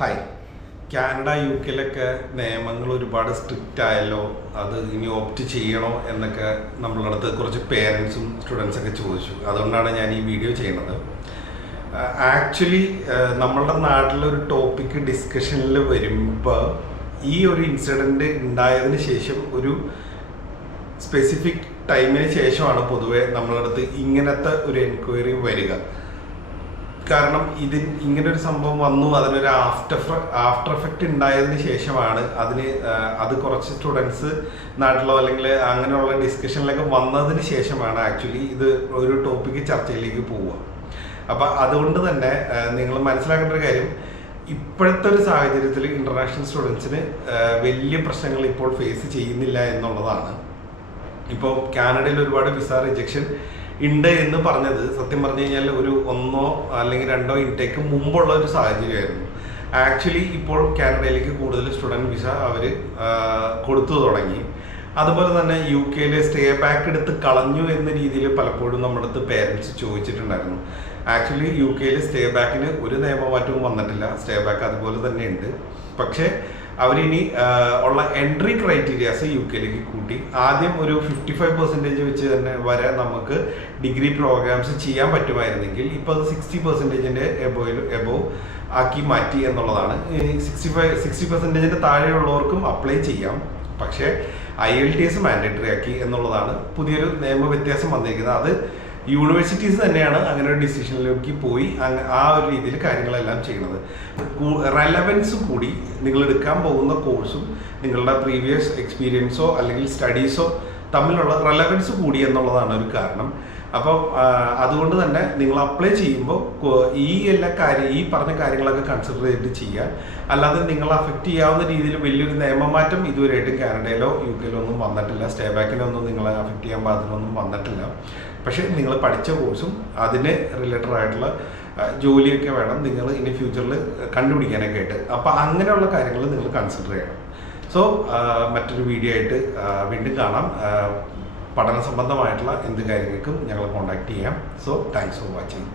Hi. Canada U കെയിലൊക്കെ നിയമങ്ങൾ ഒരുപാട് strict ആയല്ലോ, അത് ഇനി ഓപ്റ്റ് ചെയ്യണോ എന്നൊക്കെ നമ്മളുടെ അടുത്ത് കുറച്ച് പേരൻസും സ്റ്റുഡൻസൊക്കെ ചോദിച്ചു. അതുകൊണ്ടാണ് ഞാൻ ഈ വീഡിയോ ചെയ്യുന്നത്. ആക്ച്വലി നമ്മളുടെ നാട്ടിലൊരു ടോപ്പിക്ക് ഡിസ്കഷനിൽ വരുമ്പോൾ ഈ ഒരു ഇൻസിഡൻറ്റ് ഉണ്ടായതിന് ശേഷം ഒരു സ്പെസിഫിക് ടൈമിന് ശേഷമാണ് പൊതുവെ നമ്മളുടെ അടുത്ത് ഇങ്ങനത്തെ ഒരു എൻക്വയറി വരിക. കാരണം ഇങ്ങനൊരു സംഭവം വന്നു, അതിനൊരു ആഫ്റ്റർ എഫക്റ്റ് ഉണ്ടായതിന് ശേഷമാണ് അത് കുറച്ച് സ്റ്റുഡൻസ് നാട്ടിലോ അല്ലെങ്കിൽ അങ്ങനെയുള്ള ഡിസ്കഷനിലൊക്കെ വന്നതിന് ശേഷമാണ് ആക്ച്വലി ഇത് ഒരു ടോപ്പിക്ക് ചർച്ചയിലേക്ക് പോവുക. അപ്പം അതുകൊണ്ട് തന്നെ നിങ്ങൾ മനസ്സിലാക്കേണ്ട ഒരു കാര്യം, ഇപ്പോഴത്തെ ഒരു സാഹചര്യത്തിൽ ഇൻ്റർനാഷണൽ സ്റ്റുഡൻസിന് വലിയ പ്രശ്നങ്ങൾ ഇപ്പോൾ ഫേസ് ചെയ്യുന്നില്ല എന്നുള്ളതാണ്. ഇപ്പോൾ കാനഡയിൽ ഒരുപാട് വിസ റിജക്ഷൻ ഉണ്ട് എന്ന് പറഞ്ഞത് സത്യം പറഞ്ഞു കഴിഞ്ഞാൽ ഒരു 1 അല്ലെങ്കിൽ 2 ഇൻടേക്ക് മുമ്പുള്ള ഒരു സാഹചര്യമായിരുന്നു. ആക്ച്വലി ഇപ്പോൾ കാനഡയിലേക്ക് കൂടുതൽ സ്റ്റുഡൻറ്റ് വിസ അവർ കൊടുത്തു തുടങ്ങി. അതുപോലെ തന്നെ യു കെയിൽ സ്റ്റേ ബാക്ക് എടുത്ത് കളഞ്ഞു എന്ന രീതിയിൽ പലപ്പോഴും നമ്മുടെ അടുത്ത് പേരൻസ് ചോദിച്ചിട്ടുണ്ടായിരുന്നു. ആക്ച്വലി യു കെയിൽ സ്റ്റേ ബാക്കിന് ഒരു നിയമമാറ്റവും വന്നിട്ടില്ല, സ്റ്റേ ബാക്ക് അതുപോലെ തന്നെ ഉണ്ട്. പക്ഷേ അവരിനി ഉള്ള എൻട്രി ക്രൈറ്റീരിയാസ് യു കെയിലേക്ക് കൂട്ടി. ആദ്യം ഒരു 55% വെച്ച് തന്നെ വരെ നമുക്ക് ഡിഗ്രി പ്രോഗ്രാംസ് ചെയ്യാൻ പറ്റുമായിരുന്നെങ്കിൽ ഇപ്പോൾ അത് 60% എബോവ് ആക്കി മാറ്റി എന്നുള്ളതാണ്. 60% താഴെയുള്ളവർക്കും അപ്ലൈ ചെയ്യാം, പക്ഷേ IELTS മാൻഡേറ്ററി ആക്കി എന്നുള്ളതാണ് പുതിയൊരു നിയമ വ്യത്യാസം വന്നിരിക്കുന്നത്. അത് യൂണിവേഴ്സിറ്റീസ് തന്നെയാണ് അങ്ങനെ ഒരു ഡിസിഷനിലേക്ക് പോയി ആ ഒരു രീതിയിൽ കാര്യങ്ങളെല്ലാം ചെയ്യുന്നത്. റെലവൻസ് കൂടി നിങ്ങൾ എടുക്കാൻ പോകുന്ന കോഴ്സും നിങ്ങളുടെ പ്രീവിയസ് എക്സ്പീരിയൻസോ അല്ലെങ്കിൽ സ്റ്റഡീസോ തമ്മിലുള്ള റെലവൻസ് കൂടി എന്നുള്ളതാണ് ഒരു കാരണം. അപ്പോൾ അതുകൊണ്ട് തന്നെ നിങ്ങൾ അപ്ലൈ ചെയ്യുമ്പോൾ ഈ പറഞ്ഞ കാര്യങ്ങളൊക്കെ കൺസിഡർ ചെയ്തിട്ട് ചെയ്യുക. അല്ലാതെ നിങ്ങൾ അഫക്റ്റ് ചെയ്യാവുന്ന രീതിയിൽ വലിയൊരു നിയമമാറ്റം ഇതുവരെയായിട്ടും കാനഡയിലോ യു കെയിലോ ഒന്നും വന്നിട്ടില്ല. സ്റ്റേ ബാക്കിനൊന്നും നിങ്ങളെ അഫക്റ്റ് ചെയ്യാൻ പാകത്തിനൊന്നും വന്നിട്ടില്ല. പക്ഷേ നിങ്ങൾ പഠിച്ച കോഴ്സും അതിന് റിലേറ്റഡ് ആയിട്ടുള്ള ജോലിയൊക്കെ വേണം നിങ്ങൾ ഇനി ഫ്യൂച്ചറിൽ കണ്ടുപിടിക്കാനൊക്കെ ആയിട്ട്. അപ്പോൾ അങ്ങനെയുള്ള കാര്യങ്ങൾ നിങ്ങൾ കൺസിഡർ ചെയ്യണം. സോ മറ്റൊരു വീഡിയോ ആയിട്ട് വീണ്ടും കാണാം. പഠന സംബന്ധമായിട്ടുള്ള എന്ത് കാര്യങ്ങൾക്കും ഞങ്ങളെ കോൺടാക്ട് ചെയ്യാം. So thanks for watching.